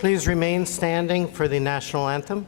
Please remain standing for the national anthem.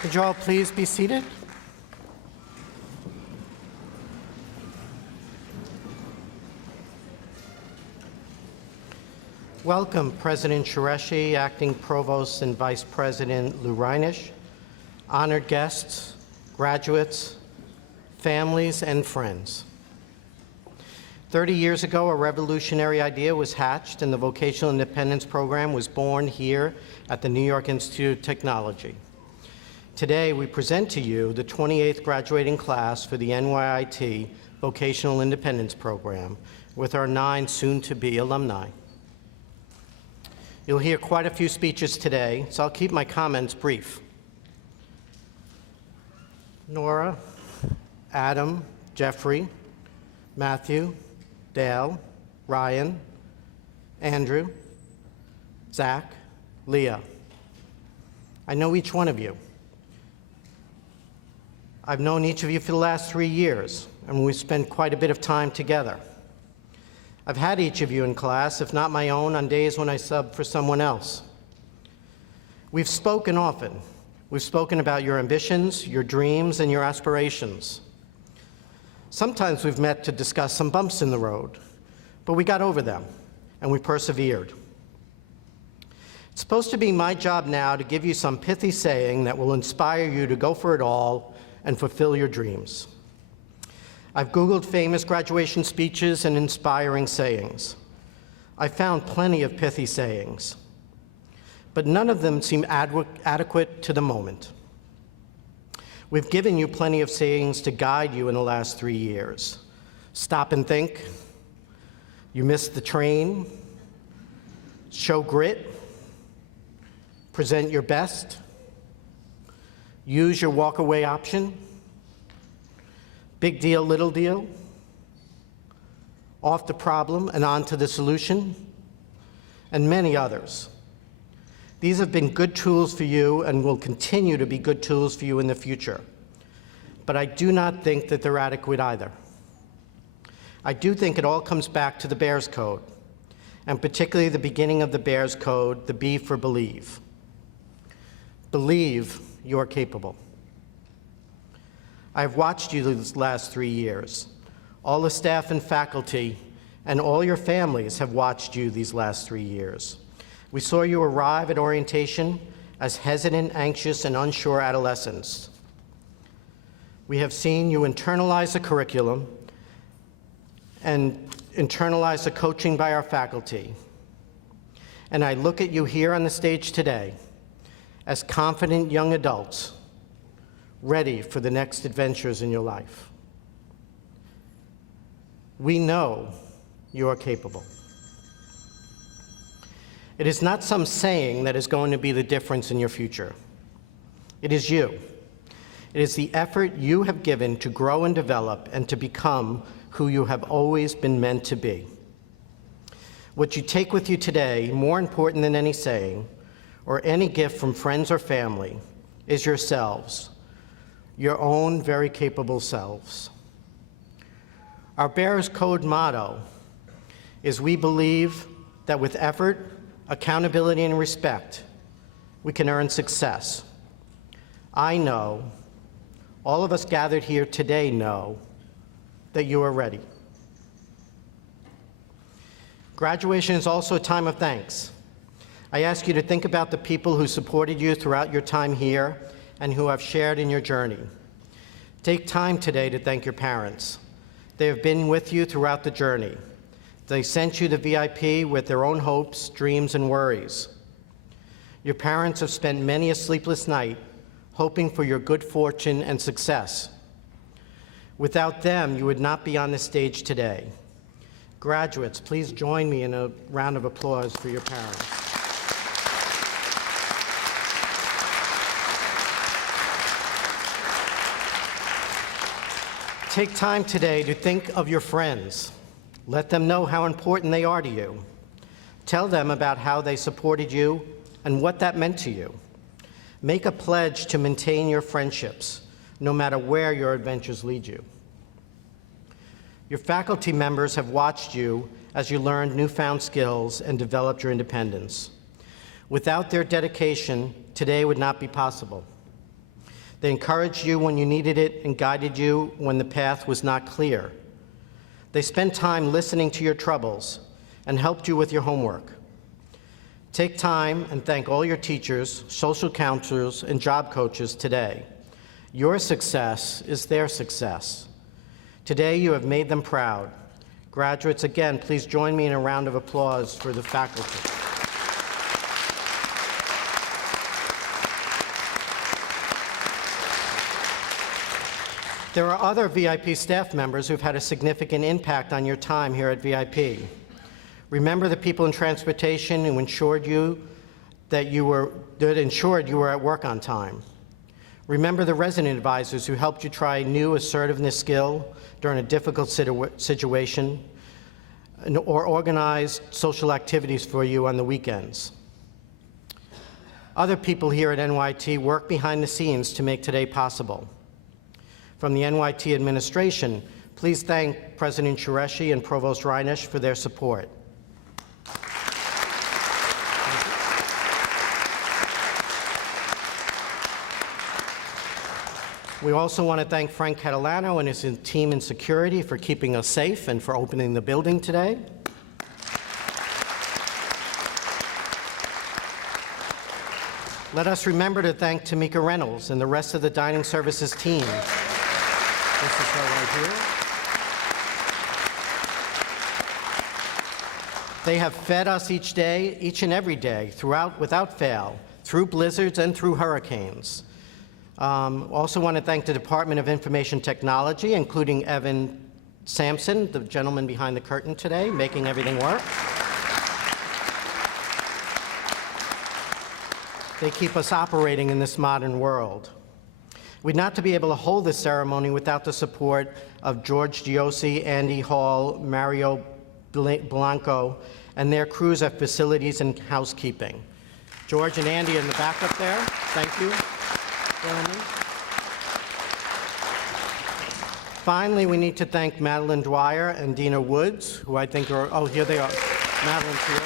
Could you all please be seated? Welcome, President Qureshi, Acting Provost and Vice President Readiness, honored guests, graduates, families, and friends. 30 years ago, a revolutionary idea was hatched and the Vocational Independence Program was born here at the New York Institute of Technology. Today, we present to you the 28th graduating class for the NYIT Vocational Independence Program with our 9 soon-to-be alumni. You'll hear quite a few speeches today, so I'll keep my comments brief. Nora, Adam, Jeffrey, Matthew, Dale, Ryan, Andrew, Zach, Leah. I know each one of you. I've known each of you for the last 3 years, and we've spent quite a bit of time together. I've had each of you in class, if not my own, on days when I subbed for someone else. We've spoken often. We've spoken about your ambitions, your dreams, and your aspirations. Sometimes we've met to discuss some bumps in the road, but we got over them, and we persevered. It's supposed to be my job now to give you some pithy saying that will inspire you to go for it all and fulfill your dreams. I've Googled famous graduation speeches and inspiring sayings. I found plenty of pithy sayings, but none of them seem adequate to the moment. We've given you plenty of sayings to guide you in the last 3 years. Stop and think, you missed the train, show grit, present your best, use your walk-away option, big deal, little deal, off the problem and on to the solution, and many others. These have been good tools for you and will continue to be good tools for you in the future. But I do not think that they're adequate either. I do think it all comes back to the Bears Code, and particularly the beginning of the Bears Code, the B for believe. Believe you are capable. I've watched you these last 3 years. All the staff and faculty and all your families have watched you these last 3 years. We saw you arrive at orientation as hesitant, anxious, and unsure adolescents. We have seen you internalize the curriculum and internalize the coaching by our faculty. And I look at you here on the stage today as confident young adults ready for the next adventures in your life. We know you are capable. It is not some saying that is going to be the difference in your future. It is you. It is the effort you have given to grow and develop and to become who you have always been meant to be. What you take with you today, more important than any saying or any gift from friends or family, is yourselves, your own very capable selves. Our Bearers Code motto is, we believe that with effort, accountability, and respect, we can earn success. I know, all of us gathered here today know, that you are ready. Graduation is also a time of thanks. I ask you to think about the people who supported you throughout your time here and who have shared in your journey. Take time today to thank your parents. They have been with you throughout the journey. They sent you the VIP with their own hopes, dreams, and worries. Your parents have spent many a sleepless night hoping for your good fortune and success. Without them, you would not be on this stage today. Graduates, please join me in a round of applause for your parents. Take time today to think of your friends. Let them know how important they are to you. Tell them about how they supported you and what that meant to you. Make a pledge to maintain your friendships, no matter where your adventures lead you. Your faculty members have watched you as you learned newfound skills and developed your independence. Without their dedication, today would not be possible. They encouraged you when you needed it and guided you when the path was not clear. They spent time listening to your troubles and helped you with your homework. Take time and thank all your teachers, social counselors, and job coaches today. Your success is their success. Today you have made them proud. Graduates, again, please join me in a round of applause for the faculty. There are other VIP staff members who've had a significant impact on your time here at VIP. Remember the people in transportation who ensured you were at work on time. Remember the resident advisors who helped you try a new assertiveness skill during a difficult situation, or organized social activities for you on the weekends. Other people here at NYIT work behind the scenes to make today possible. From the NYIT administration, please thank President Qureshi and Provost Reinisch for their support. We also want to thank Frank Catalano and his team in security for keeping us safe and for opening the building today. Let us remember to thank Tamika Reynolds and the rest of the dining services team. This is her right here. They have fed us each day, each and every day, without fail, through blizzards and through hurricanes. Also want to thank the Department of Information Technology, including Evan Sampson, the gentleman behind the curtain today, making everything work. They keep us operating in this modern world. We'd not to be able to hold this ceremony without the support of George Giosi, Andy Hall, Mario Blanco, and their crews at Facilities and Housekeeping. George and Andy in the back up there, thank you. Finally, we need to thank Madeline Dwyer and Dina Woods, who I think are, oh, here they are. Madeline's here.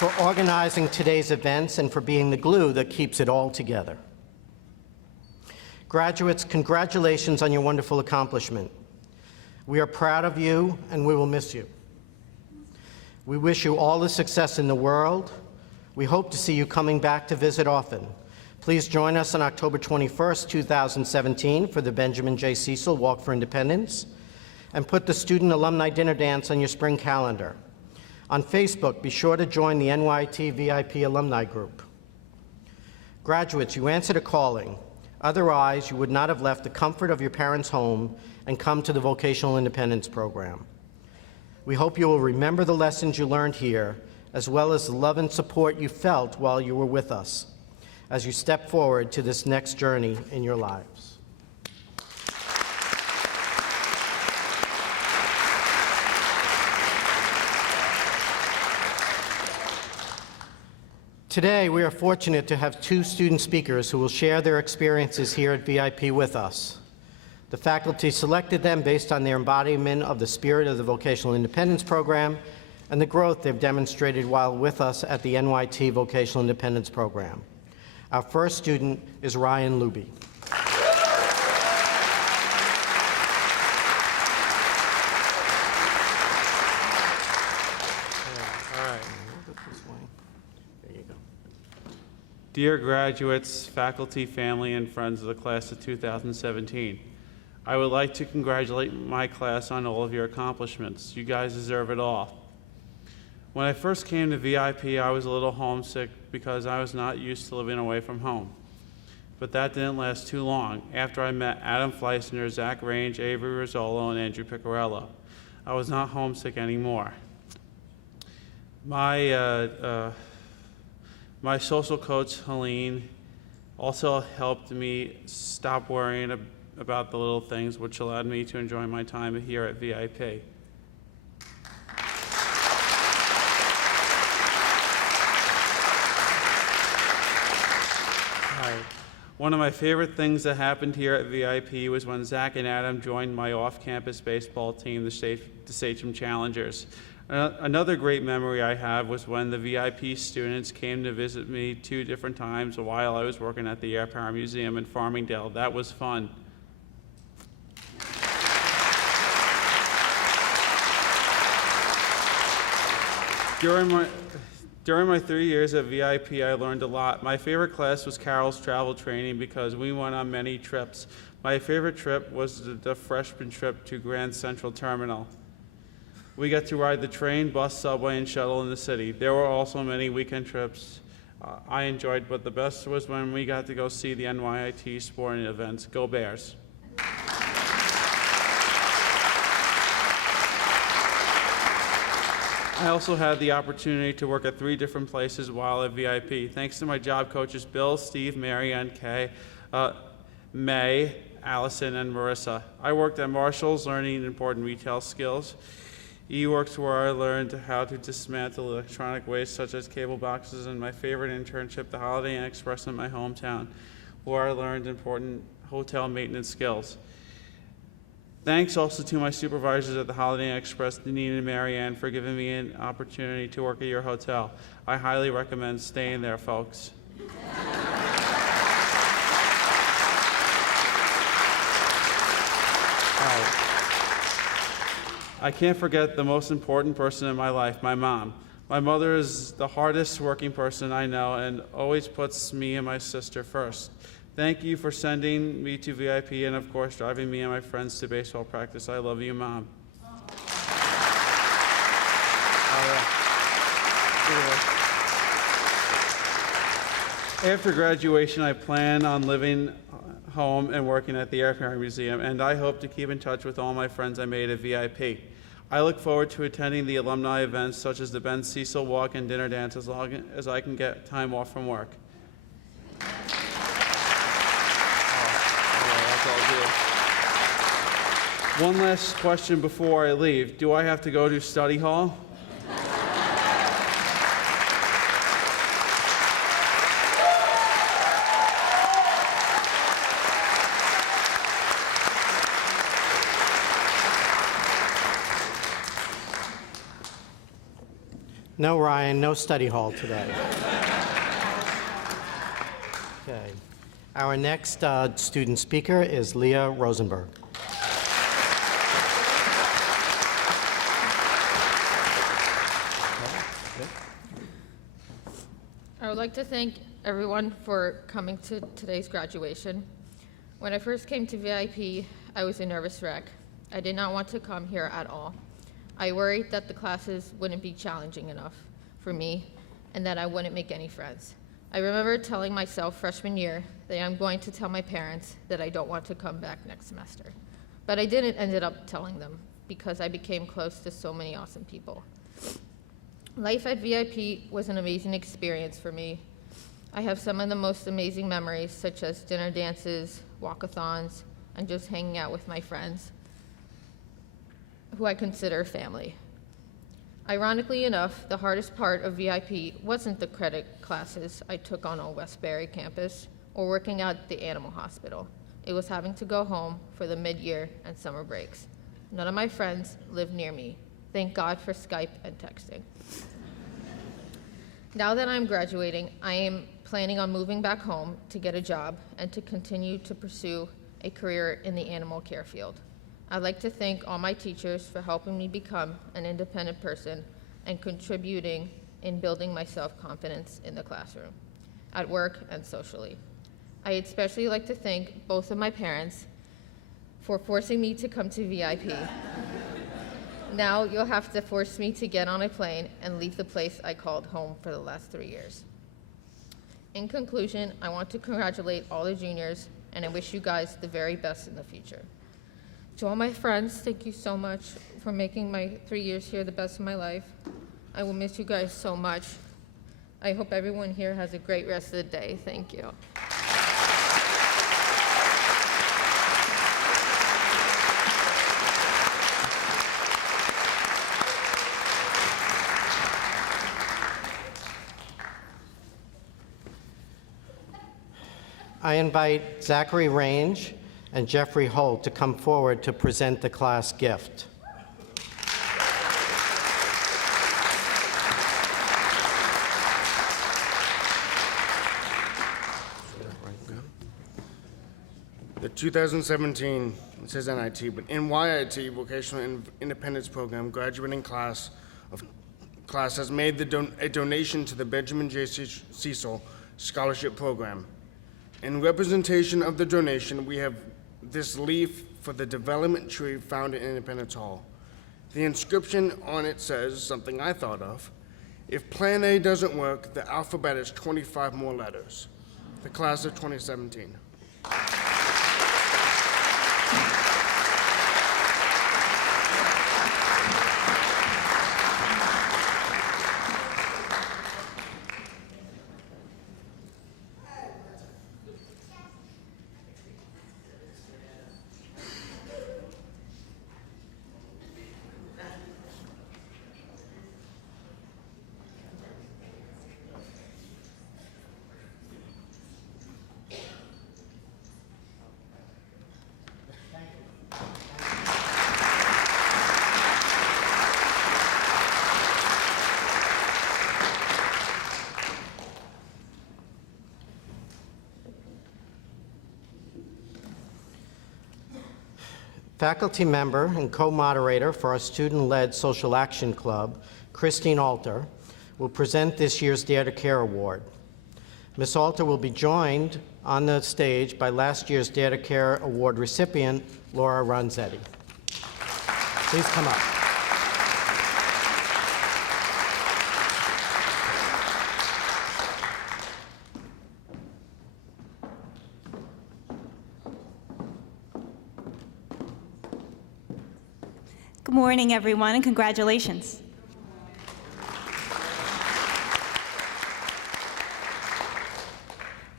For organizing today's events and for being the glue that keeps it all together. Graduates, congratulations on your wonderful accomplishment. We are proud of you and we will miss you. We wish you all the success in the world. We hope to see you coming back to visit often. Please join us on October 21st, 2017 for the Benjamin J. Cecil Walk for Independence, and put the Student Alumni Dinner Dance on your spring calendar. On Facebook, be sure to join the NYIT VIP Alumni Group. Graduates, you answered a calling. Otherwise, you would not have left the comfort of your parents' home and come to the Vocational Independence Program. We hope you will remember the lessons you learned here, as well as the love and support you felt while you were with us, as you step forward to this next journey in your lives. Today, we are fortunate to have two student speakers who will share their experiences here at VIP with us. The faculty selected them based on their embodiment of the spirit of the Vocational Independence Program and the growth they've demonstrated while with us at the NYIT Vocational Independence Program. Our first student is Ryan Luby. Dear graduates, faculty, family, and friends of the class of 2017, I would like to congratulate my class on all of your accomplishments. You guys deserve it all. When I first came to VIP, I was a little homesick because I was not used to living away from home. But that didn't last too long. After I met Adam Fleissner, Zach Range, Avery Rizzolo, and Andrew Piccarello, I was not homesick anymore. My social coach, Helene, also helped me stop worrying about the little things, which allowed me to enjoy my time here at VIP. One of my favorite things that happened here at VIP was when Zach and Adam joined my off-campus baseball team, the Sachem Challengers. Another great memory I have was when the VIP students came to visit me 2 different times while I was working at the Air Power Museum in Farmingdale. That was fun. During my 3 years at VIP, I learned a lot. My favorite class was Carol's travel training because we went on many trips. My favorite trip was the freshman trip to Grand Central Terminal. We got to ride the train, bus, subway, and shuttle in the city. There were also many weekend trips I enjoyed, but the best was when we got to go see the NYIT sporting events. Go Bears. I also had the opportunity to work at 3 different places while at VIP. Thanks to my job coaches, Bill, Steve, Mary Ann, Kay, May, Allison, and Marissa. I worked at Marshall's, learning important retail skills. eWorks, where I learned how to dismantle electronic waste such as cable boxes, and my favorite internship, the Holiday Inn Express in my hometown, where I learned important hotel maintenance skills. Thanks also to my supervisors at the Holiday Inn Express, Deneen and Marianne, for giving me an opportunity to work at your hotel. I highly recommend staying there, folks. I can't forget the most important person in my life, my mom. My mother is the hardest working person I know and always puts me and my sister first. Thank you for sending me to VIP and, of course, driving me and my friends to baseball practice. I love you, Mom. After graduation, I plan on living home and working at the Air Power Museum, and I hope to keep in touch with all my friends I made at VIP. I look forward to attending the alumni events such as the Ben Cecil Walk and dinner dance as long as I can get time off from work. One last question before I leave. Do I have to go to study hall? No, Ryan, no study hall today. Okay. Our next student speaker is Leah Rosenberg. I would like to thank everyone for coming to today's graduation. When I first came to VIP, I was a nervous wreck. I did not want to come here at all. I worried that the classes wouldn't be challenging enough for me and that I wouldn't make any friends. I remember telling myself freshman year that I'm going to tell my parents that I don't want to come back next semester. But I didn't end up telling them because I became close to so many awesome people. Life at VIP was an amazing experience for me. I have some of the most amazing memories, such as dinner dances, walkathons, and just hanging out with my friends, who I consider family. Ironically enough, the hardest part of VIP wasn't the credit classes I took on Westbury campus or working at the animal hospital. It was having to go home for the mid-year and summer breaks. None of my friends lived near me. Thank God for Skype and texting. Now that I'm graduating, I am planning on moving back home to get a job and to continue to pursue a career in the animal care field. I'd like to thank all my teachers for helping me become an independent person and contributing in building my self-confidence in the classroom, at work, and socially. I'd especially like to thank both of my parents for forcing me to come to VIP. Now you'll have to force me to get on a plane and leave the place I called home for the last 3 years. In conclusion, I want to congratulate all the juniors, and I wish you guys the very best in the future. To all my friends, thank you so much for making my 3 years here the best of my life. I will miss you guys so much. I hope everyone here has a great rest of the day. Thank you. I invite Zachary Range and Jeffrey Holt to come forward to present the class gift. The 2017, it says NIT, but NYIT Vocational Independence Program graduating class has made a donation to the Benjamin J. Cecil Scholarship Program. In representation of the donation, we have this leaf for the development tree found in Independence Hall. The inscription on it says something I thought of. If Plan A doesn't work, the alphabet is 25 more letters. The class of 2017. Faculty member and co-moderator for our student-led social action club, Christine Alter, will present this year's Dare to Care Award. Ms. Alter will be joined on the stage by last year's Dare to Care Award recipient, Laura Ronzetti. Please come up. Good morning, everyone, and congratulations.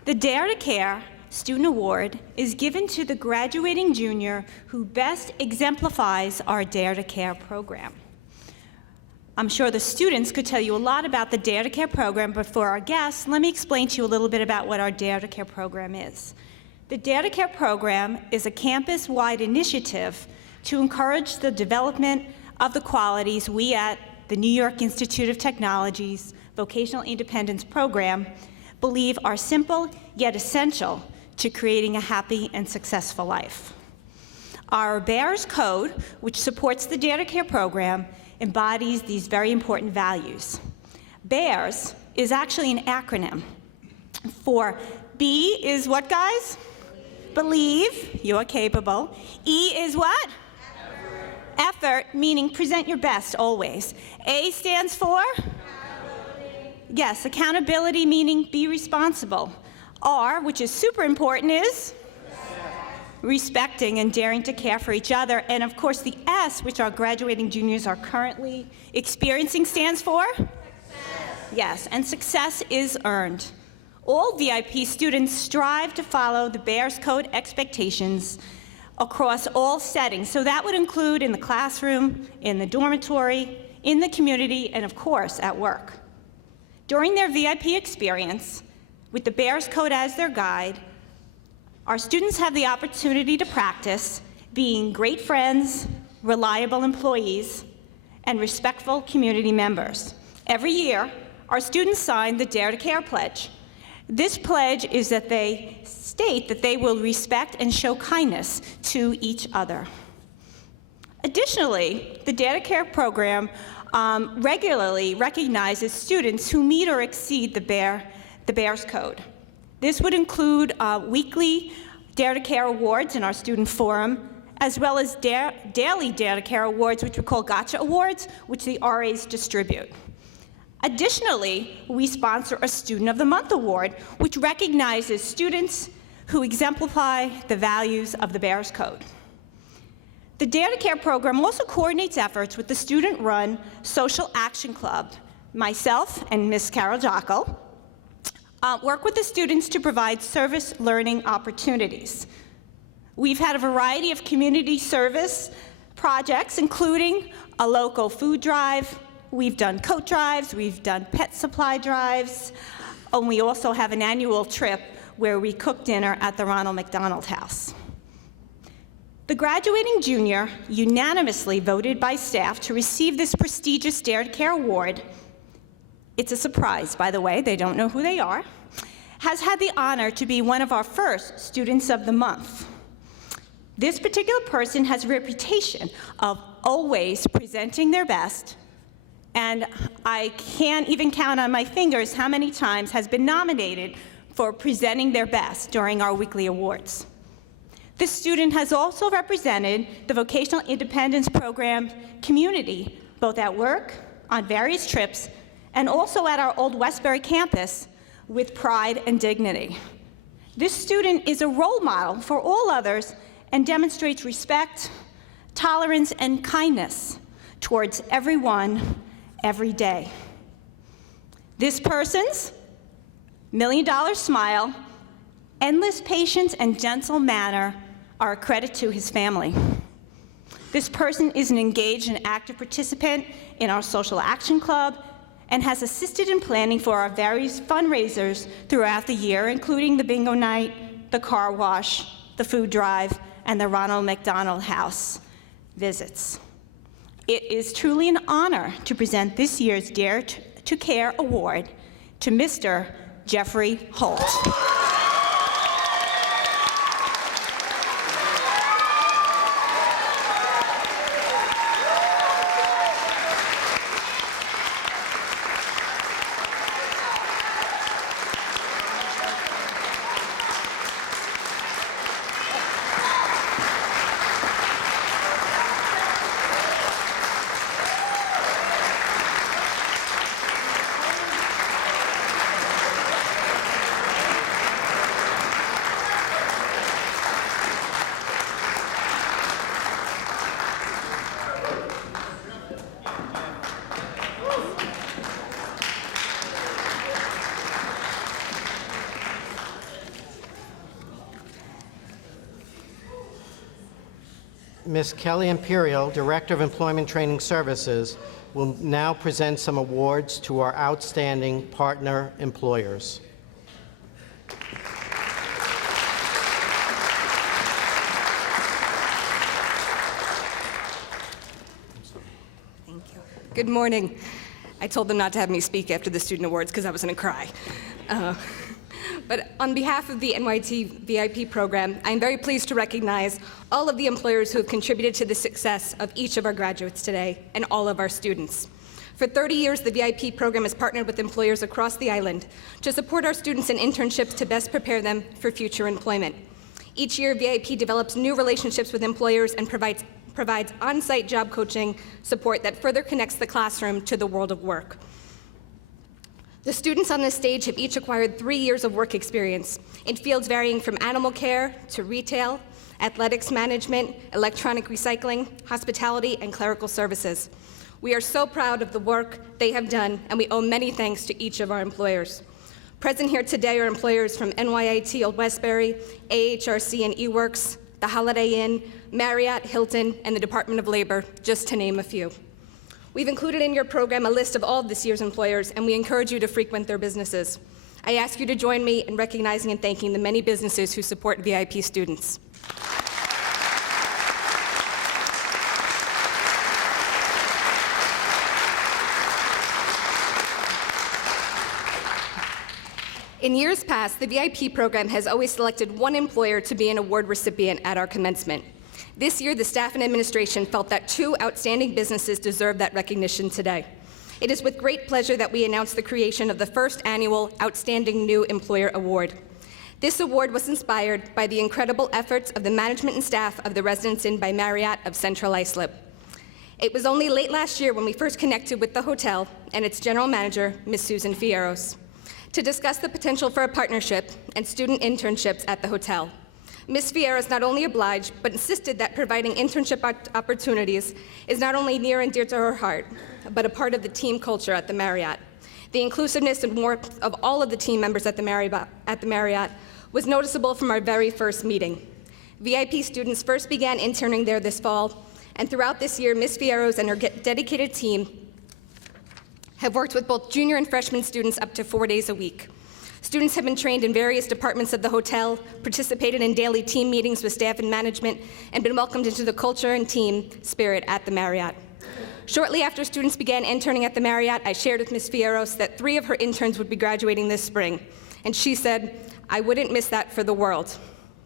The Dare to Care Student Award is given to the graduating junior who best exemplifies our Dare to Care program. I'm sure the students could tell you a lot about the Dare to Care program, but for our guests, let me explain to you a little bit about what our Dare to Care program is. The Dare to Care program is a campus-wide initiative to encourage the development of the qualities we at the New York Institute of Technology's Vocational Independence Program believe are simple yet essential to creating a happy and successful life. Our BEARS code, which supports the Dare to Care program, embodies these very important values. BEARS is actually an acronym for B is what, guys? Believe, you are capable. E is what? Effort, meaning present your best always. A stands for? Accountability. Yes, accountability, meaning be responsible. R, which is super important, is? Respecting and daring to care for each other. And of course, the S, which our graduating juniors are currently experiencing, stands for? Success. Yes, and success is earned. All VIP students strive to follow the BEARS Code expectations across all settings. So that would include in the classroom, in the dormitory, in the community, and of course, at work. During their VIP experience, with the Bears Code as their guide, our students have the opportunity to practice being great friends, reliable employees, and respectful community members. Every year, our students sign the Dare to Care pledge. This pledge is that they state that they will respect and show kindness to each other. Additionally, the Dare to Care program regularly recognizes students who meet or exceed the Bears Code. This would include weekly Dare to Care awards in our student forum, as well as daily Dare to Care awards, which we call Gotcha Awards, which the RAs distribute. Additionally, we sponsor a Student of the Month award, which recognizes students who exemplify the values of the Bears Code. The Dare to Care program also coordinates efforts with the student-run Social Action Club. Myself and Ms. Carol Jockel work with the students to provide service learning opportunities. We've had a variety of community service projects, including a local food drive. We've done coat drives, we've done pet supply drives, and we also have an annual trip where we cook dinner at the Ronald McDonald House. The graduating junior, unanimously voted by staff to receive this prestigious Dare to Care award, it's a surprise, by the way, they don't know who they are, has had the honor to be one of our first Students of the Month. This particular person has a reputation of always presenting their best, and I can't even count on my fingers how many times has been nominated for presenting their best during our weekly awards. This student has also represented the Vocational Independence Program community, both at work, on various trips, and also at our Old Westbury campus with pride and dignity. This student is a role model for all others and demonstrates respect, tolerance, and kindness towards everyone, every day. This person's $1 million smile, endless patience, and gentle manner are a credit to his family. This person is an engaged and active participant in our Social Action Club and has assisted in planning for our various fundraisers throughout the year, including the bingo night, the car wash, the food drive, and the Ronald McDonald House visits. It is truly an honor to present this year's Dare to Care Award to Mr. Jeffrey Holt. Ms. Kelly Imperial, Director of Employment Training Services, will now present some awards to our outstanding partner employers. Thank you. Good morning. I told them not to have me speak after the student awards because I was going to cry. But on behalf of the NYIT VIP program, I'm very pleased to recognize all of the employers who have contributed to the success of each of our graduates today and all of our students. For 30 years, the VIP program has partnered with employers across the island to support our students in internships to best prepare them for future employment. Each year, VIP develops new relationships with employers and provides on-site job coaching support that further connects the classroom to the world of work. The students on this stage have each acquired 3 years of work experience in fields varying from animal care to retail, athletics management, electronic recycling, hospitality, and clerical services. We are so proud of the work they have done, and we owe many thanks to each of our employers. Present here today are employers from NYIT Old Westbury, AHRC and eWorks, the Holiday Inn, Marriott, Hilton, and the Department of Labor, just to name a few. We've included in your program a list of all of this year's employers, and we encourage you to frequent their businesses. I ask you to join me in recognizing and thanking the many businesses who support VIP students. In years past, the VIP program has always selected one employer to be an award recipient at our commencement. This year, the staff and administration felt that 2 outstanding businesses deserve that recognition today. It is with great pleasure that we announce the creation of the first annual Outstanding New Employer Award. This award was inspired by the incredible efforts of the management and staff of the Residence Inn by Marriott of Central Islip. It was only late last year when we first connected with the hotel and its general manager, Ms. Susan Fierros, to discuss the potential for a partnership and student internships at the hotel. Ms. Fierros not only obliged, but insisted that providing internship opportunities is not only near and dear to her heart, but a part of the team culture at the Marriott. The inclusiveness and warmth of all of the team members at the Marriott was noticeable from our very first meeting. VIP students first began interning there this fall, and throughout this year, Ms. Fierros and her dedicated team have worked with both junior and freshman students up to 4 days a week. Students have been trained in various departments of the hotel, participated in daily team meetings with staff and management, and been welcomed into the culture and team spirit at the Marriott. Shortly after students began interning at the Marriott, I shared with Ms. Fierros that 3 of her interns would be graduating this spring, and she said, "I wouldn't miss that for the world."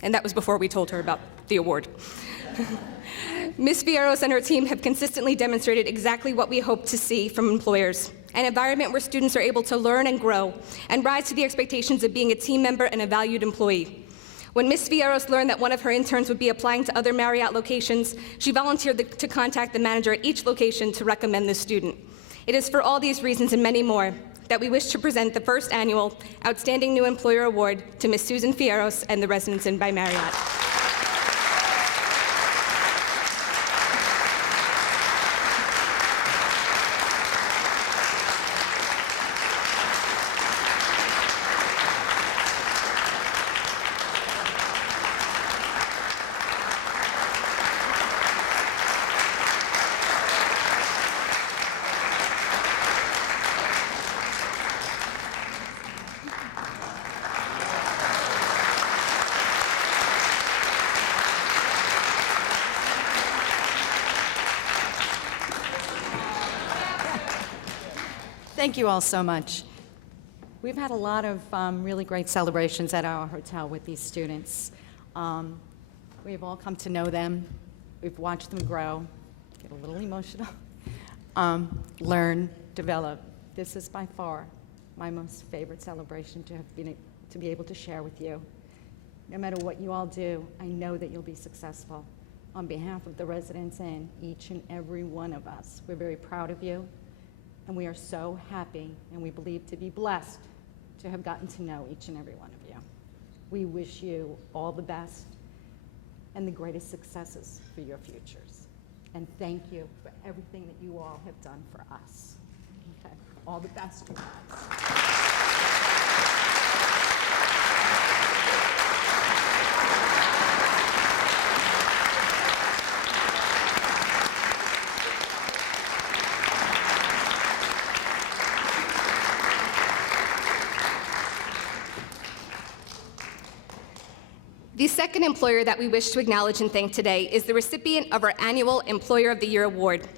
And that was before we told her about the award. Ms. Fierros and her team have consistently demonstrated exactly what we hope to see from employers: an environment where students are able to learn and grow and rise to the expectations of being a team member and a valued employee. When Ms. Fierros learned that one of her interns would be applying to other Marriott locations, she volunteered to contact the manager at each location to recommend the student. It is for all these reasons and many more that we wish to present the first annual Outstanding New Employer Award to Ms. Susan Fierros and the Residence Inn by Marriott. Thank you all so much. We've had a lot of really great celebrations at our hotel with these students. We've all come to know them. We've watched them grow, get a little emotional, learn, develop. This is by far my most favorite celebration to be able to share with you. No matter what you all do, I know that you'll be successful. On behalf of the residents and each and every one of us, we're very proud of you. And we are so happy, and we believe to be blessed to have gotten to know each and every one of you. We wish you all the best and the greatest successes for your futures. And thank you for everything that you all have done for us. Okay. All the best, you guys. The second employer that we wish to acknowledge and thank today is the recipient of our annual Employer of the Year Award.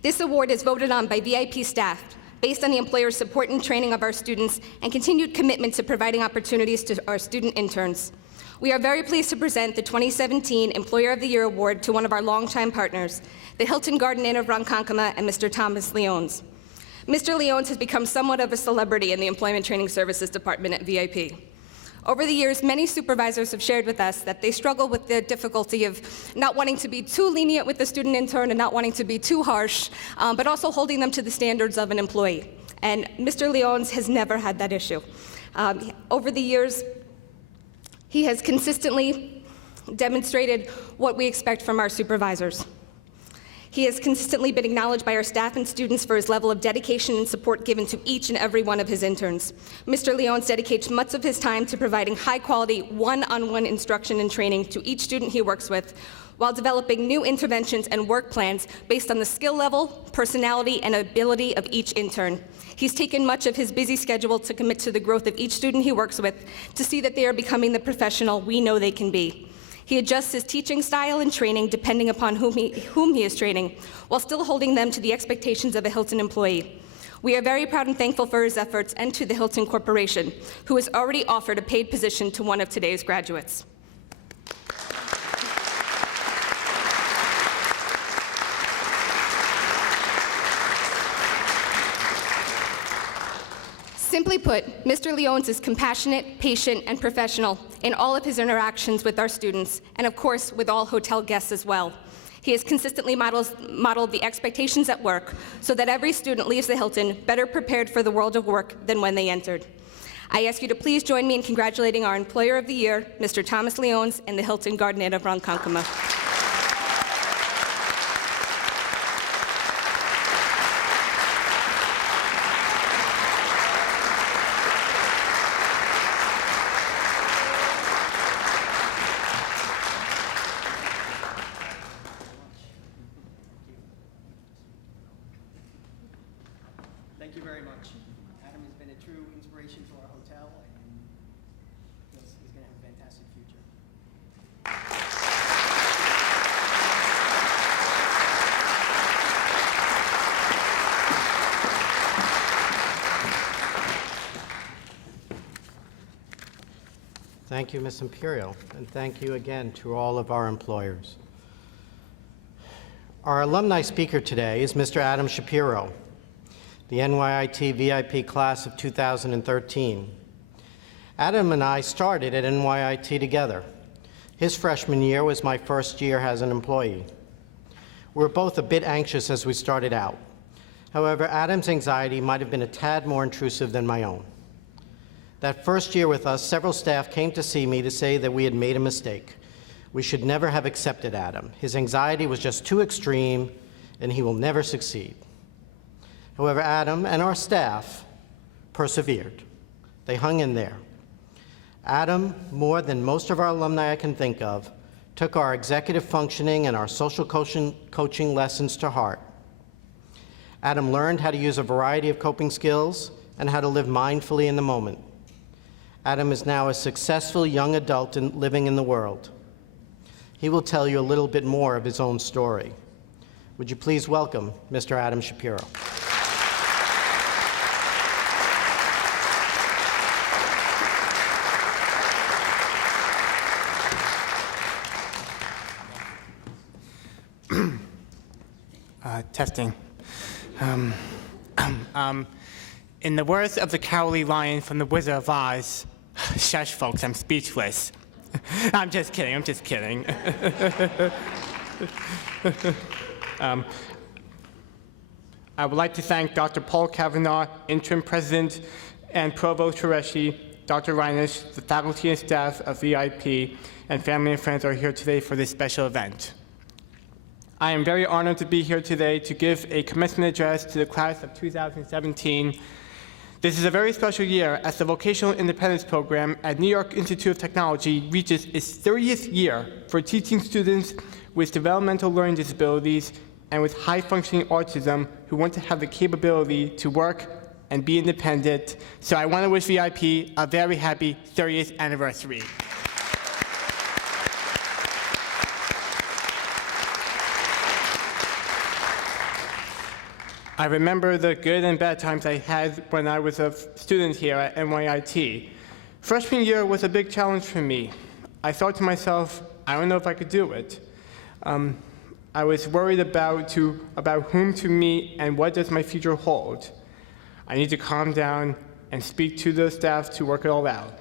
This award is voted on by VIP staff based on the employer's support and training of our students and continued commitment to providing opportunities to our student interns. We are very pleased to present the 2017 Employer of the Year Award to one of our longtime partners, the Hilton Garden Inn of Ronkonkoma and Mr. Thomas Leones. Mr. Leones has become somewhat of a celebrity in the Employment Training Services Department at VIP. Over the years, many supervisors have shared with us that they struggle with the difficulty of not wanting to be too lenient with the student intern and not wanting to be too harsh, but also holding them to the standards of an employee. And Mr. Leones has never had that issue. Over the years, he has consistently demonstrated what we expect from our supervisors. He has consistently been acknowledged by our staff and students for his level of dedication and support given to each and every one of his interns. Mr. Leones dedicates much of his time to providing high-quality, one-on-one instruction and training to each student he works with, while developing new interventions and work plans based on the skill level, personality, and ability of each intern. He's taken much of his busy schedule to commit to the growth of each student he works with to see that they are becoming the professional we know they can be. He adjusts his teaching style and training depending upon whom he is training, while still holding them to the expectations of a Hilton employee. We are very proud and thankful for his efforts and to the Hilton Corporation, who has already offered a paid position to one of today's graduates. Simply put, Mr. Leones is compassionate, patient, and professional in all of his interactions with our students, and of course, with all hotel guests as well. He has consistently modeled the expectations at work so that every student leaves the Hilton better prepared for the world of work than when they entered. I ask you to please join me in congratulating our Employer of the Year, Mr. Thomas Leones, and the Hilton Garden Inn of Ronkonkoma. Thank you very much. Adam has been a true inspiration to our hotel, and he's going to have a fantastic future. Thank you, Ms. Imperial, and thank you again to all of our employers. Our alumni speaker today is Mr. Adam Shapiro, the NYIT VIP class of 2013. Adam and I started at NYIT together. His freshman year was my first year as an employee. We were both a bit anxious as we started out. However, Adam's anxiety might have been a tad more intrusive than my own. That first year with us, several staff came to see me to say that we had made a mistake. We should never have accepted Adam. His anxiety was just too extreme, and he will never succeed. However, Adam and our staff persevered. They hung in there. Adam, more than most of our alumni I can think of, took our executive functioning and our social coaching lessons to heart. Adam learned how to use a variety of coping skills and how to live mindfully in the moment. Adam is now a successful young adult living in the world. He will tell you a little bit more of his own story. Would you please welcome Mr. Adam Shapiro. Testing. In the words of the Cowardly Lion from The Wizard of Oz, shush, folks, I'm speechless. I'm just kidding. I would like to thank Dr. Paul Kavanaugh, Interim President, and Provost Qureshi, Dr. Reinisch, the faculty and staff of VIP, and family and friends who are here today for this special event. I am very honored to be here today to give a commencement address to the class of 2017. This is a very special year as the Vocational Independence Program at New York Institute of Technology reaches its 30th year for teaching students with developmental learning disabilities and with high-functioning autism who want to have the capability to work and be independent. So I want to wish VIP a very happy 30th anniversary. I remember the good and bad times I had when I was a student here at NYIT. Freshman year was a big challenge for me. I thought to myself, I don't know if I could do it. I was worried about whom to meet and what does my future hold. I need to calm down and speak to the staff to work it all out.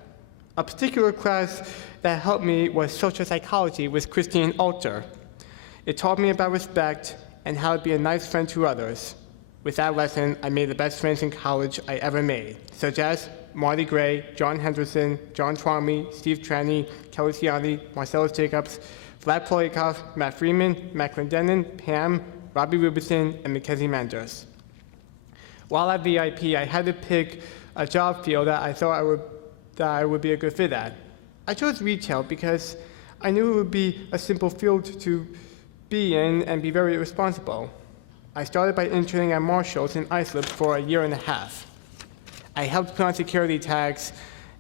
A particular class that helped me was social psychology with Christine Alter. It taught me about respect and how to be a nice friend to others. With that lesson, I made the best friends in college I ever made, such as Marty Gray, John Henderson, John Twomey, Steve Tranny, Kelly Ciani, Marcellus Jacobs, Vlad Polyakov, Matt Freeman, Matt Glendenin, Pam, Robbie Rubinson, and Mackenzie Manders. While at VIP, I had to pick a job field that I thought I would be a good fit at. I chose retail because I knew it would be a simple field to be in and be very responsible. I started by interning at Marshall's in Islip for a year and a half. I helped put on security tags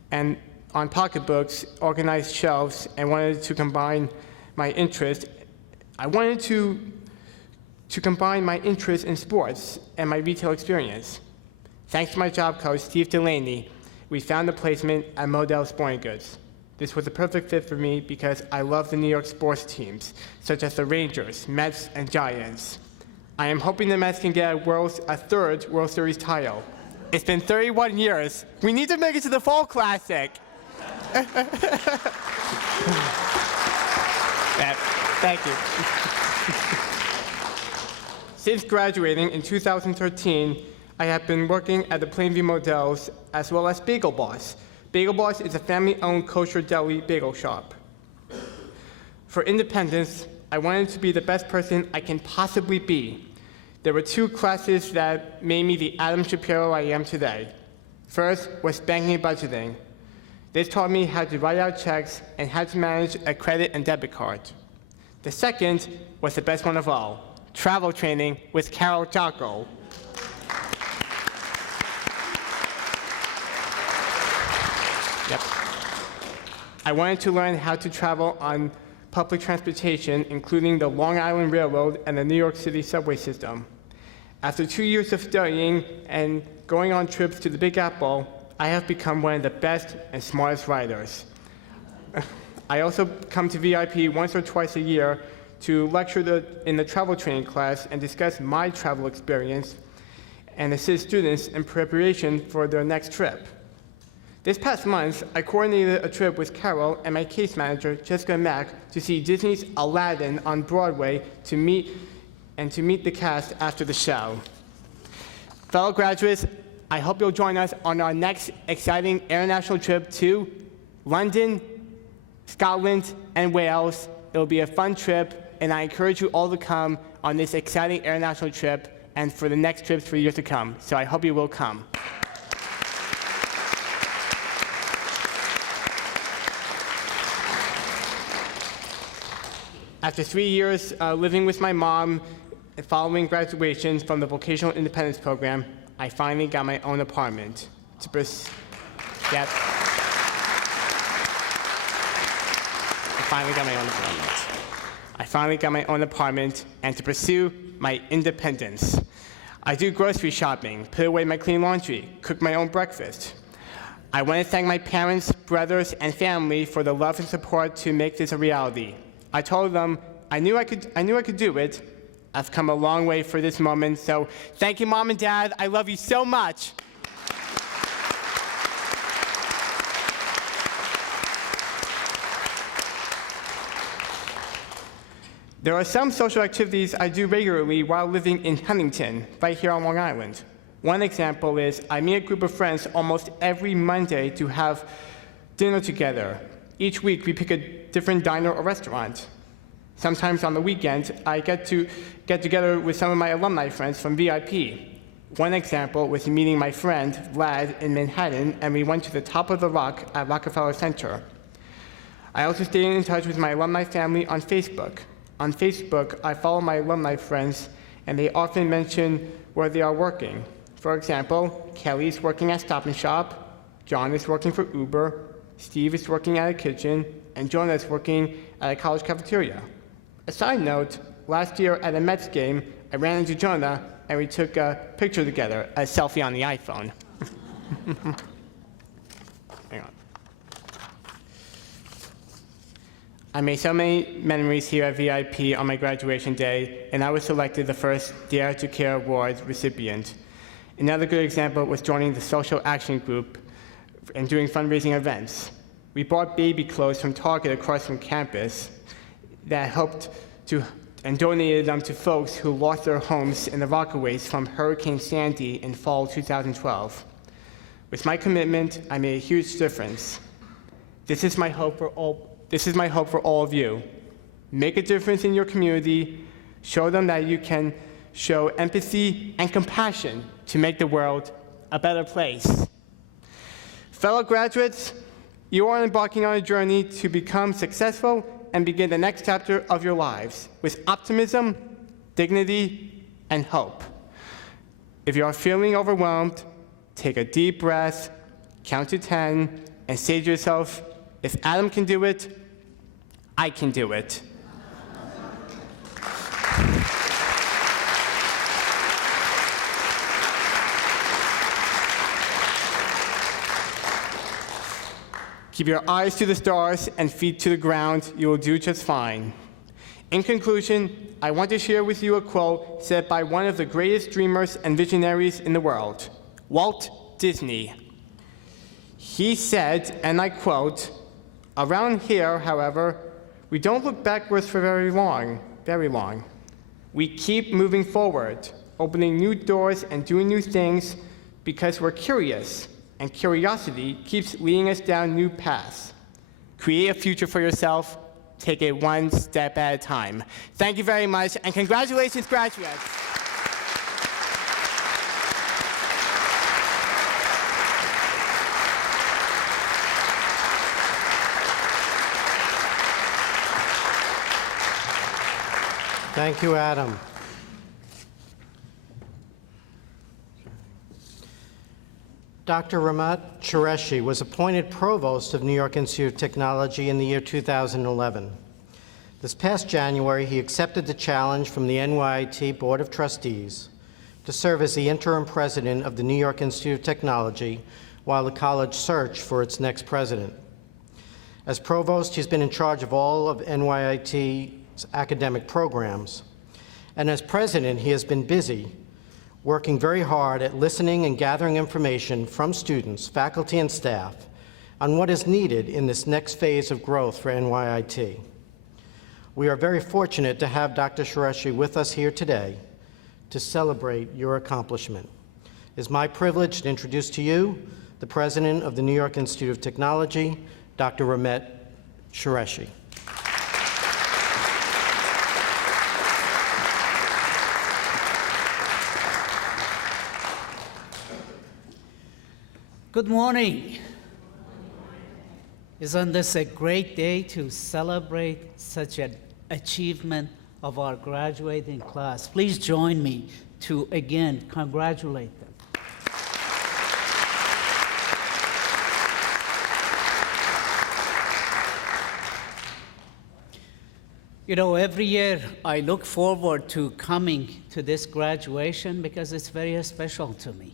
and on pocketbooks, organized shelves, and wanted to combine my interest. I wanted to combine my interest in sports and my retail experience. Thanks to my job coach, Steve Delaney, we found a placement at Modell Sporting Goods. This was a perfect fit for me because I love the New York sports teams, such as the Rangers, Mets, and Giants. I am hoping the Mets can get a third World Series title. It's been 31 years. We need to make it to the Fall Classic. Thank you. Since graduating in 2013, I have been working at the Plainview Models as well as Bagel Boss. Bagel Boss is a family-owned kosher deli bagel shop. For independence, I wanted to be the best person I can possibly be. There were two classes that made me the Adam Shapiro I am today. First was banking and budgeting. This taught me how to write out checks and how to manage a credit and debit card. The second was the best one of all, travel training with Carol Jocko. Yep. I wanted to learn how to travel on public transportation, including the Long Island Railroad and the New York City subway system. After 2 years of studying and going on trips to the Big Apple, I have become one of the best and smartest writers. I also come to VIP once or twice a year to lecture in the travel training class and discuss my travel experience and assist students in preparation for their next trip. This past month, I coordinated a trip with Carol and my case manager, Jessica Mack, to see Disney's Aladdin on Broadway to meet the cast after the show. Fellow graduates, I hope you'll join us on our next exciting international trip to London, Scotland, and Wales. It'll be a fun trip, and I encourage you all to come on this exciting international trip and for the next trips for years to come. So I hope you will come. After 3 years living with my mom and following graduation from the Vocational Independence Program, I finally got my own apartment. I finally got my own apartment and to pursue my independence. I do grocery shopping, put away my clean laundry, cook my own breakfast. I want to thank my parents, brothers, and family for the love and support to make this a reality. I told them I knew I could do it. I've come a long way for this moment, so thank you, Mom and Dad. I love you so much. There are some social activities I do regularly while living in Huntington, right here on Long Island. One example is I meet a group of friends almost every Monday to have dinner together. Each week we pick a different diner or restaurant. Sometimes on the weekend, I get together with some of my alumni friends from VIP. One example was meeting my friend, Vlad, in Manhattan, and we went to the top of the rock at Rockefeller Center. I also stay in touch with my alumni family on Facebook. On Facebook, I follow my alumni friends, and they often mention where they are working. For example, Kelly's working at Stop & Shop, John is working for Uber, Steve is working at a kitchen, and Jonah is working at a college cafeteria. A side note, last year at a Mets game, I ran into Jonah and we took a picture together, a selfie on the iPhone. Hang on. I made so many memories here at VIP on my graduation day, and I was selected the first Dare to Care Award recipient. Another good example was joining the social action group and doing fundraising events. We bought baby clothes from Target across from campus that helped and donated them to folks who lost their homes in the Rockaways from Hurricane Sandy in fall 2012. With my commitment, I made a huge difference. This is my hope for all of you. Make a difference in your community. Show them that you can show empathy and compassion to make the world a better place. Fellow graduates, you are embarking on a journey to become successful and begin the next chapter of your lives with optimism, dignity, and hope. If you are feeling overwhelmed, take a deep breath, count to 10, and say to yourself, if Adam can do it, I can do it. Keep your eyes to the stars and feet to the ground. You will do just fine. In conclusion, I want to share with you a quote said by one of the greatest dreamers and visionaries in the world, Walt Disney. He said, and I quote, "Around here, however, we don't look backwards for very long. We keep moving forward, opening new doors and doing new things because we're curious, and curiosity keeps leading us down new paths. Create a future for yourself. Take it one step at a time." Thank you very much, and congratulations, graduates. Thank you, Adam. Dr. Ramat Qureshi was appointed Provost of New York Institute of Technology in the year 2011. This past January, he accepted the challenge from the NYIT Board of Trustees to serve as the interim president of the New York Institute of Technology while the college searched for its next president. As provost, he's been in charge of all of NYIT's academic programs. And as president, he has been busy working very hard at listening and gathering information from students, faculty, and staff on what is needed in this next phase of growth for NYIT. We are very fortunate to have Dr. Qureshi with us here today to celebrate your accomplishment. It is my privilege to introduce to you the president of the New York Institute of Technology, Dr. Ramat Qureshi. Good morning. Isn't this a great day to celebrate such an achievement of our graduating class? Please join me to again congratulate them. You know, every year I look forward to coming to this graduation because it's very special to me.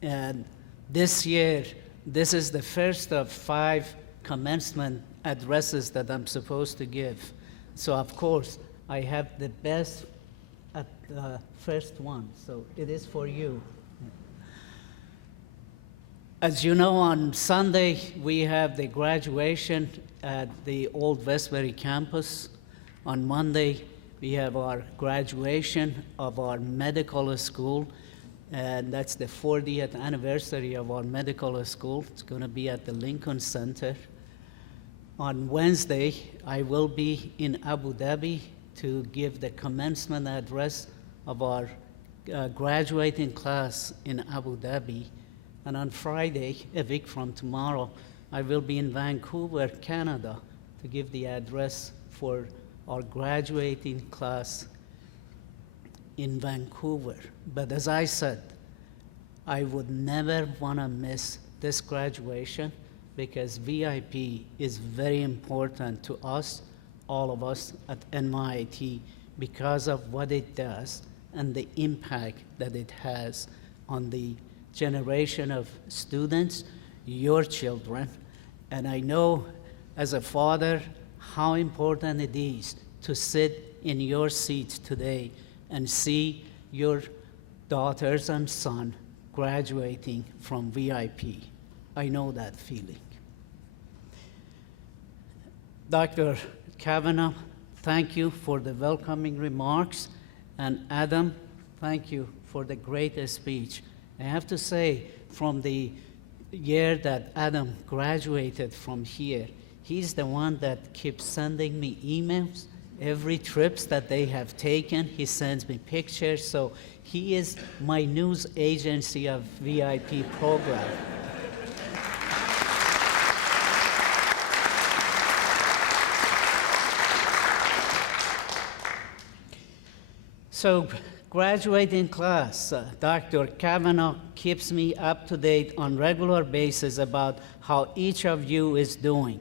And this year, this is the first of 5 commencement addresses that I'm supposed to give. So of course, I have the best at the first one, so it is for you. As you know, on Sunday, we have the graduation at the old Westbury campus. On Monday, we have our graduation of our medical school, and that's the 40th anniversary of our medical school. It's going to be at the Lincoln Center. On Wednesday, I will be in Abu Dhabi to give the commencement address of our graduating class in Abu Dhabi. And on Friday, a week from tomorrow, I will be in Vancouver, Canada, to give the address for our graduating class in Vancouver. But as I said, I would never want to miss this graduation because VIP is very important to us, all of us at NYIT, because of what it does and the impact that it has on the generation of students, your children. And I know as a father how important it is to sit in your seats today and see your daughters and son graduating from VIP. I know that feeling. Dr. Kavanaugh, thank you for the welcoming remarks. And Adam, thank you for the great speech. I have to say, from the year that Adam graduated from here, he's the one that keeps sending me emails. Every trips that they have taken, he sends me pictures. So he is my news agency of VIP program. So, graduating class, Dr. Kavanaugh keeps me up to date on regular basis about how each of you is doing.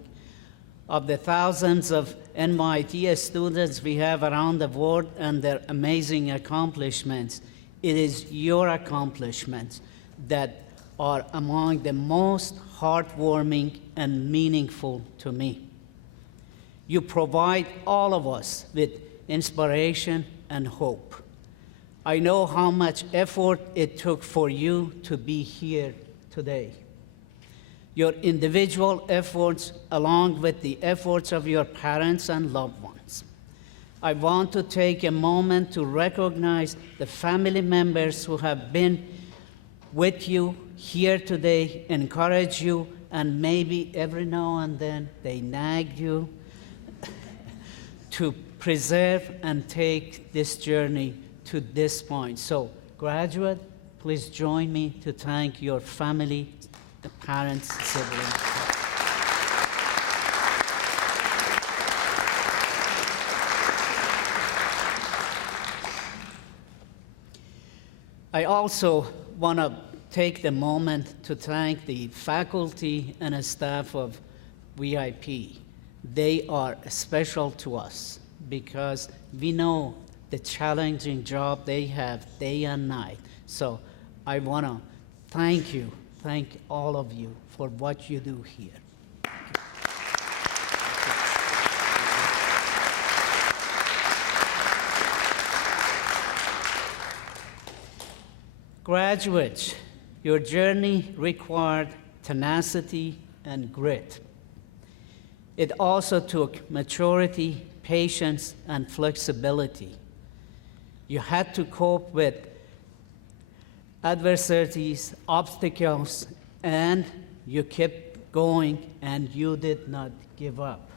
Of the thousands of NYIT students we have around the world and their amazing accomplishments, it is your accomplishments that are among the most heartwarming and meaningful to me. You provide all of us with inspiration and hope. I know how much effort it took for you to be here today. Your individual efforts, along with the efforts of your parents and loved ones. I want to take a moment to recognize the family members who have been with you here today, encourage you, and maybe every now and then they nagged you to preserve and take this journey to this point. So, graduate, please join me to thank your family, the parents, siblings. I also want to take the moment to thank the faculty and staff of VIP. They are special to us because we know the challenging job they have day and night. So I want to thank all of you for what you do here. Graduates, your journey required tenacity and grit. It also took maturity, patience, and flexibility. You had to cope with adversities, obstacles, and you kept going and you did not give up.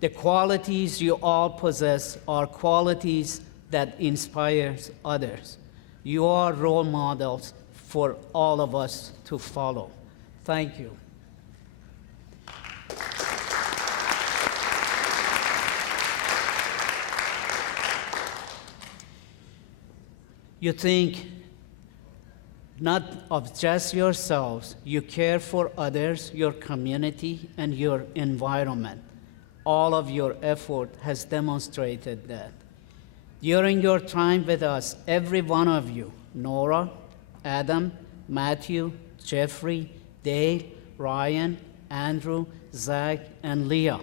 The qualities you all possess are qualities that inspires others. You are role models for all of us to follow. Thank you. You think not of just yourselves, you care for others, your community, and your environment. All of your effort has demonstrated that. During your time with us, every one of you, Nora, Adam, Matthew, Jeffrey, Dave, Ryan, Andrew, Zach, and Leah,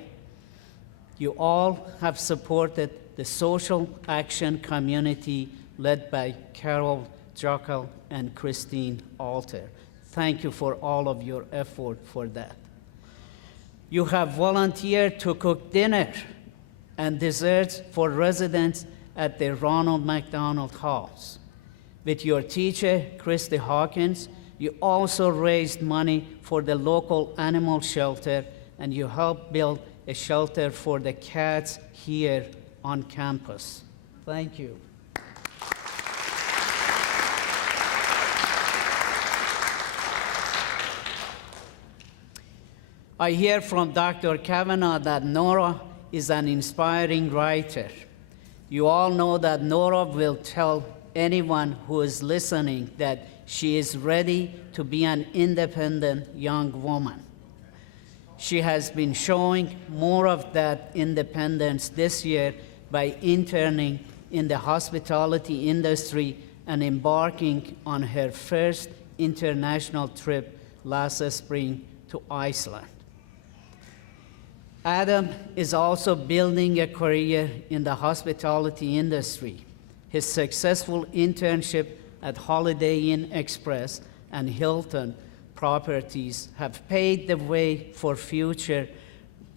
you all have supported the social action community led by Carol Jockel and Christine Alter. Thank you for all of your effort for that. You have volunteered to cook dinner and desserts for residents at the Ronald McDonald House. With your teacher, Christy Hawkins, you also raised money for the local animal shelter, and you helped build a shelter for the cats here on campus. Thank you. I hear from Dr. Kavanaugh that Nora is an inspiring writer. You all know that Nora will tell anyone who is listening that she is ready to be an independent young woman. She has been showing more of that independence this year by interning in the hospitality industry and embarking on her first international trip last spring to Iceland. Adam is also building a career in the hospitality industry. His successful internship at Holiday Inn Express and Hilton Properties have paved the way for future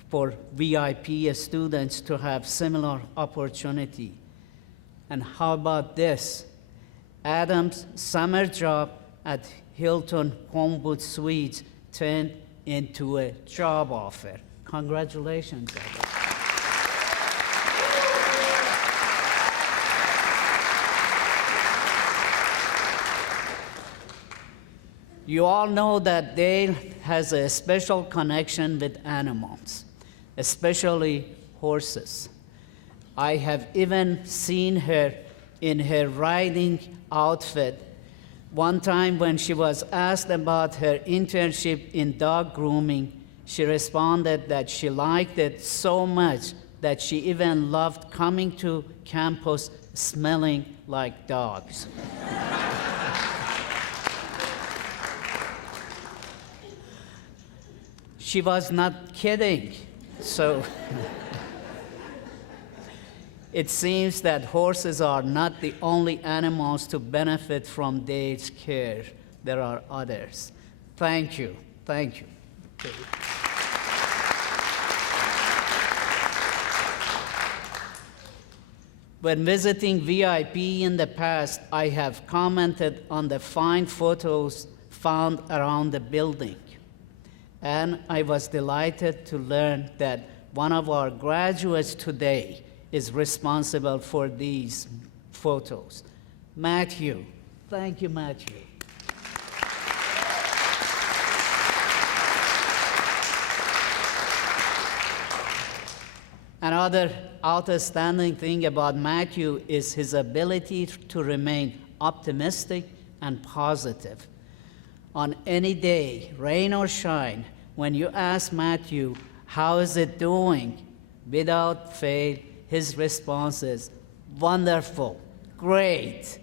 for VIP students to have similar opportunity. And how about this? Adam's summer job at Hilton Homewood Suites turned into a job offer. Congratulations, Adam. You all know that Dale has a special connection with animals, especially horses. I have even seen her in her riding outfit. One time when she was asked about her internship in dog grooming, she responded that she liked it so much that she even loved coming to campus smelling like dogs. She was not kidding. So it seems that horses are not the only animals to benefit from Dave's care. There are others. Thank you. Thank you. When visiting VIP in the past, I have commented on the fine photos found around the building. And I was delighted to learn that one of our graduates today is responsible for these photos. Matthew. Thank you, Matthew. Another outstanding thing about Matthew is his ability to remain optimistic and positive. On any day, rain or shine, when you ask Matthew, how is it doing? Without fail, his response is, wonderful, great,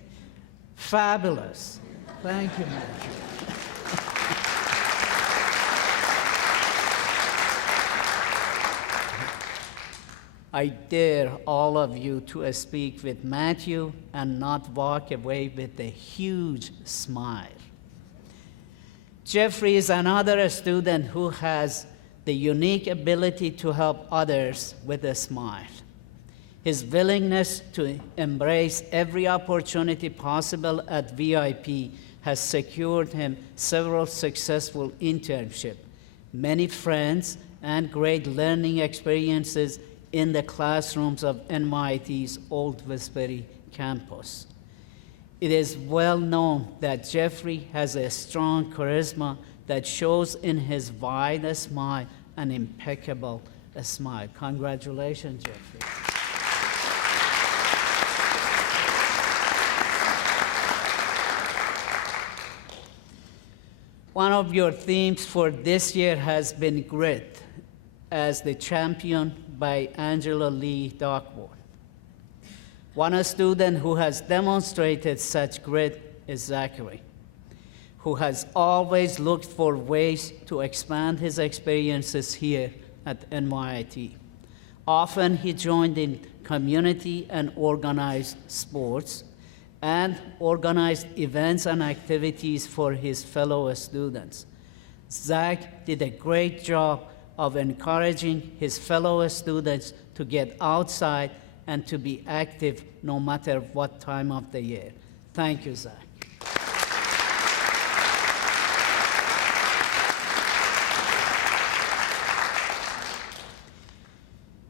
fabulous. Thank you, Matthew. I dare all of you to speak with Matthew and not walk away with a huge smile. Jeffrey is another student who has the unique ability to help others with a smile. His willingness to embrace every opportunity possible at VIP has secured him several successful internships, many friends, and great learning experiences in the classrooms of NYIT's Old Westbury campus. It is well known that Jeffrey has a strong charisma that shows in his wide smile and impeccable smile. Congratulations, Jeffrey. One of your themes for this year has been grit, as the champion by Angela Lee Duckworth. One student who has demonstrated such grit is Zachary, who has always looked for ways to expand his experiences here at NYIT. Often he joined in community and organized sports and organized events and activities for his fellow students. Zach did a great job of encouraging his fellow students to get outside and to be active no matter what time of the year. Thank you, Zach.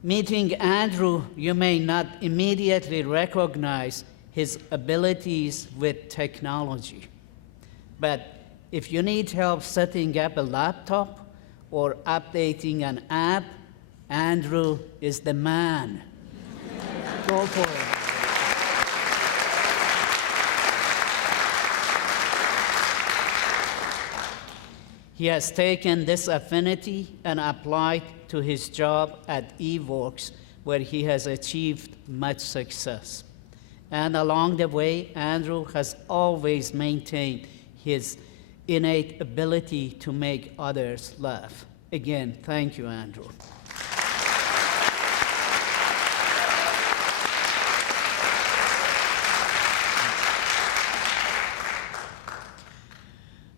Meeting Andrew, you may not immediately recognize his abilities with technology. But if you need help setting up a laptop or updating an app, Andrew is the man. Go for it. He has taken this affinity and applied to his job at eWorks, where he has achieved much success. And along the way, Andrew has always maintained his innate ability to make others laugh. Again, thank you, Andrew.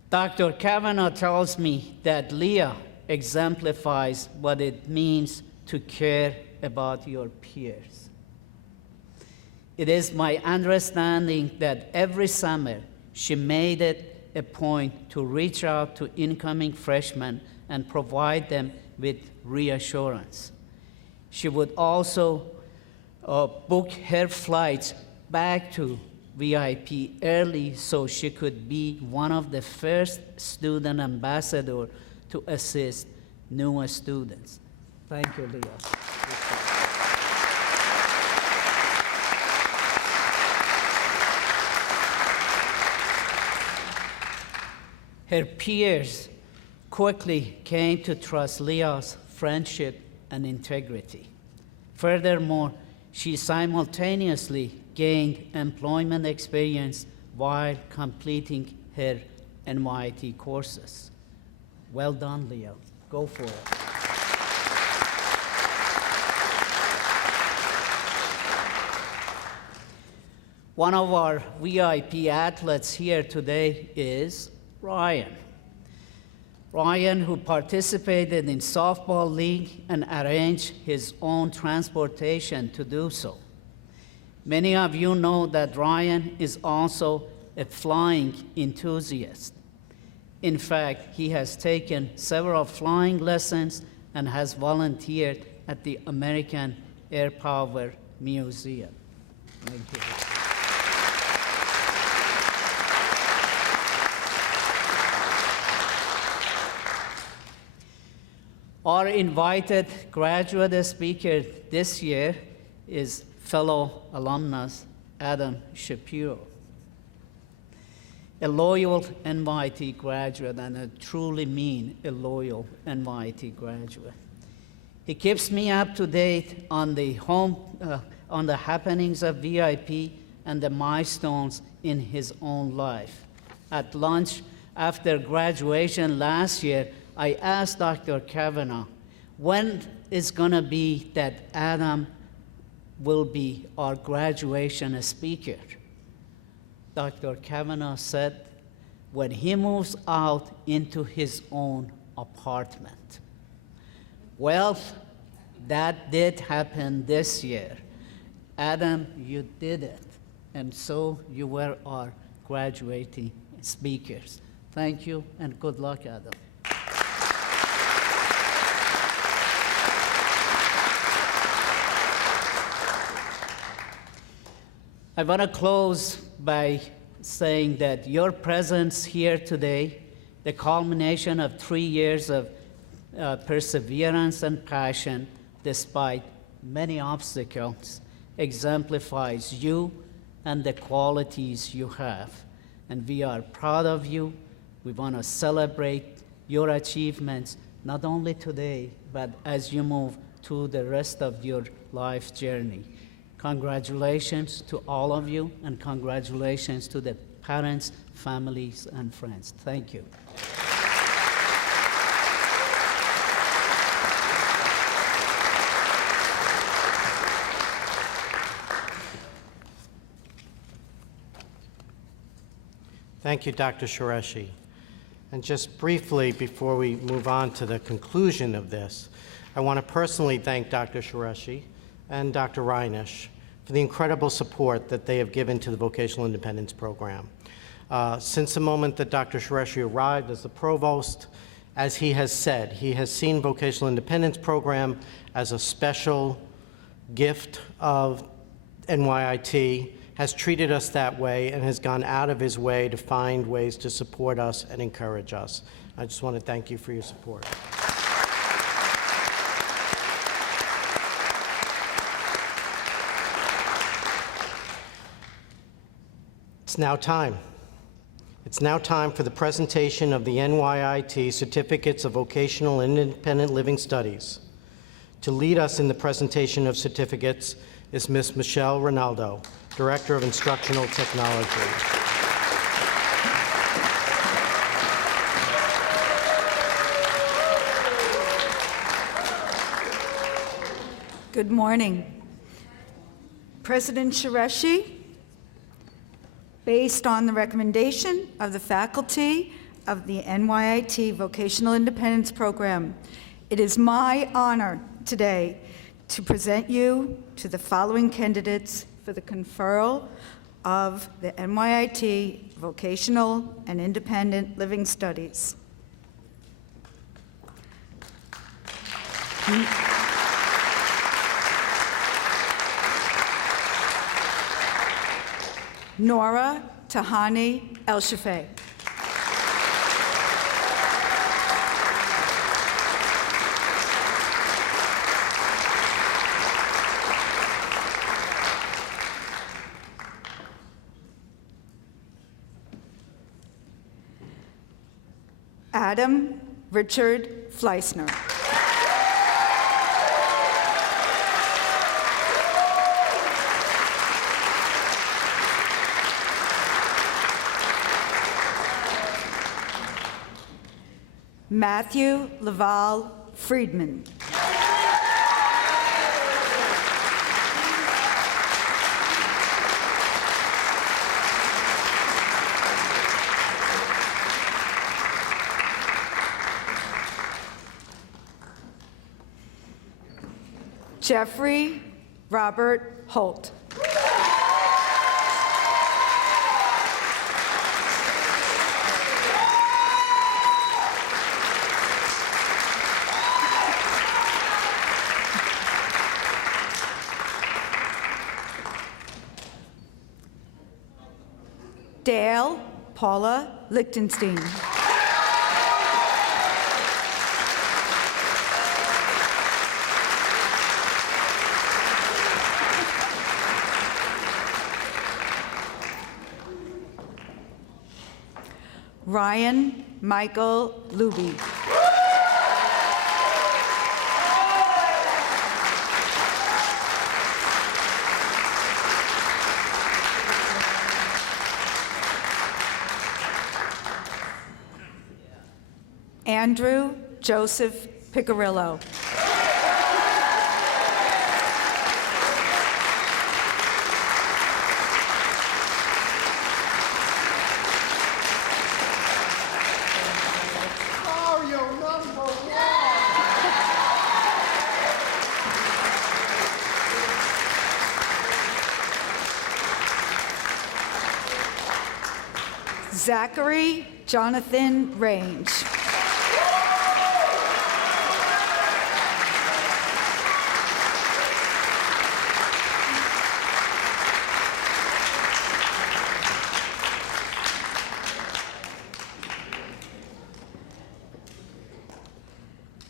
Dr. Kavanaugh tells me that Leah exemplifies what it means to care about your peers. It is my understanding that every summer she made it a point to reach out to incoming freshmen and provide them with reassurance. She would also book her flights back to VIP early so she could be one of the first student ambassadors to assist newer students. Thank you, Leah. Her peers quickly came to trust Leah's friendship and integrity. Furthermore, she simultaneously gained employment experience while completing her NYIT courses. Well done, Leah. Go for it. One of our VIP athletes here today is Ryan. Ryan, who participated in softball league and arranged his own transportation to do so. Many of you know that Ryan is also a flying enthusiast. In fact, he has taken several flying lessons and has volunteered at the American Air Power Museum. Thank you. Our invited graduate speaker this year is fellow alumnus Adam Shapiro, a loyal NYIT graduate, and I truly mean a loyal NYIT graduate. He keeps me up to date on the happenings of VIP and the milestones in his own life. At lunch after graduation last year, I asked Dr. Kavanaugh, when is going to be that Adam will be our graduation speaker? Dr. Kavanaugh said, when he moves out into his own apartment. Well, that did happen this year. Adam, you did it. And so you were our graduating speakers. Thank you, and good luck, Adam. I want to close by saying that your presence here today, the culmination of 3 years of perseverance and passion despite many obstacles, exemplifies you and the qualities you have. And we are proud of you. We want to celebrate your achievements, not only today, but as you move to the rest of your life journey. Congratulations to all of you, and congratulations to the parents, families, and friends. Thank you. Thank you, Dr. Qureshi. And just briefly, before we move on to the conclusion of this, I want to personally thank Dr. Qureshi and Dr. Reinisch for the incredible support that they have given to the Vocational Independence Program. Since the moment that Dr. Qureshi arrived as the provost, as he has said, he has seen Vocational Independence Program as a special gift of NYIT, has treated us that way, and has gone out of his way to find ways to support us and encourage us. I just want to thank you for your support. It's now time. It's now time for the presentation of the NYIT Certificates of Vocational and Independent Living Studies. To lead us in the presentation of certificates is Ms. Michelle Ronaldo, Director of Instructional Technology. Good morning. President Qureshi, based on the recommendation of the faculty of the NYIT Vocational Independence Program, it is my honor today to present you to the following candidates for the conferral of the NYIT Vocational and Independent Living Studies. Nora Tahani El-Shafei. Adam Richard Fleissner. Matthew Laval Friedman. Jeffrey Robert Holt. Dale Paula Lichtenstein. Ryan Michael Luby. Andrew Joseph Picarillo. Zachary Jonathan Range.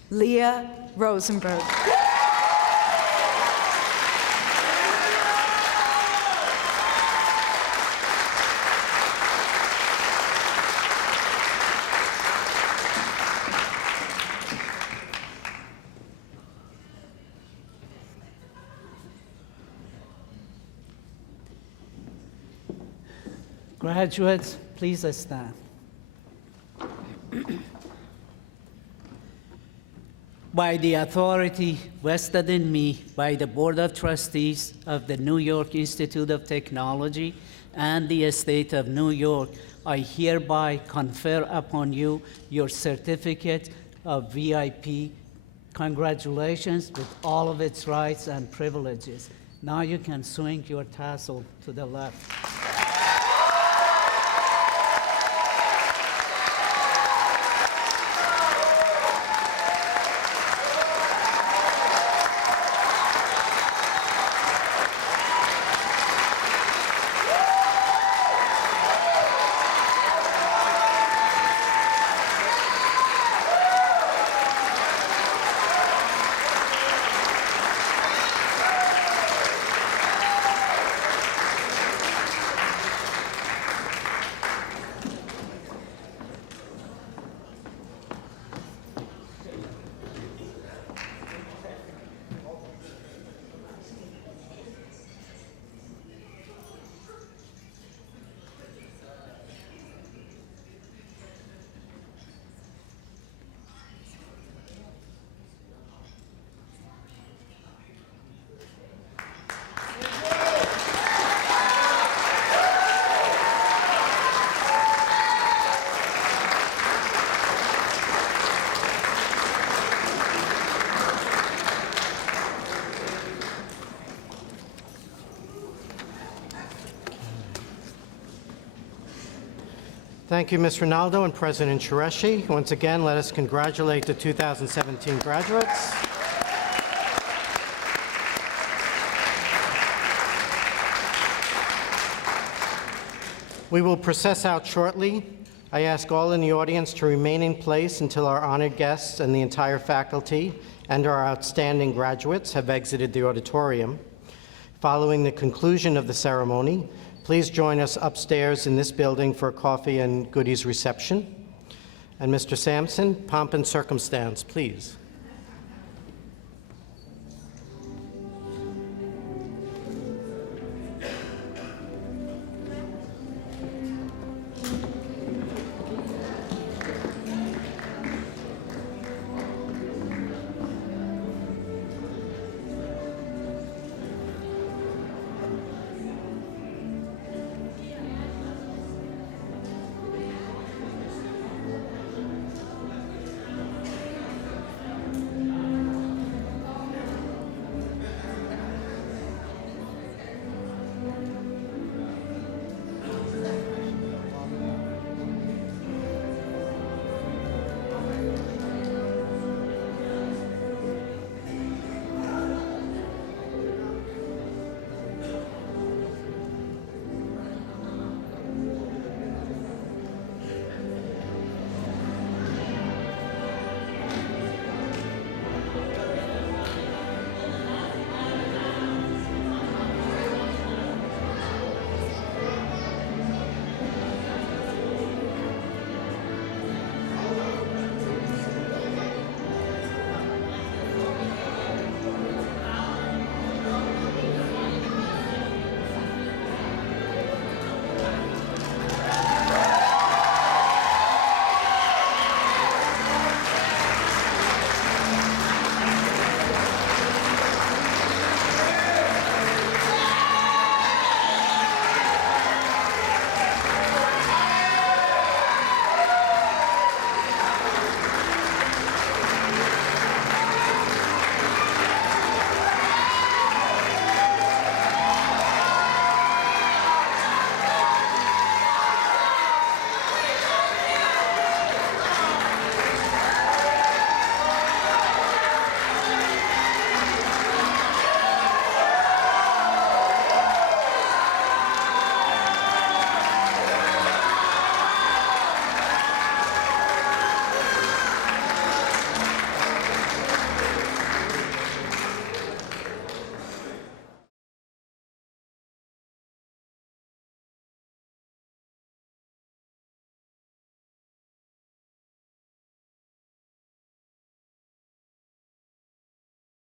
Leah Rosenberg. Graduates, please stand. By the authority vested in me by the Board of Trustees of the New York Institute of Technology and the State of New York, I hereby confer upon you your certificate of VIP. Congratulations with all of its rights and privileges. Now you can swing your tassel to the left. Thank you, Ms. Rinaldo and President Qureshi. Once again, let us congratulate the 2017 graduates. We will process out shortly. I ask all in the audience to remain in place until our honored guests and the entire faculty and our outstanding graduates have exited the auditorium. Following the conclusion of the ceremony, please join us upstairs in this building for a coffee and goodies reception. And Mr. Sampson, pomp and circumstance, please.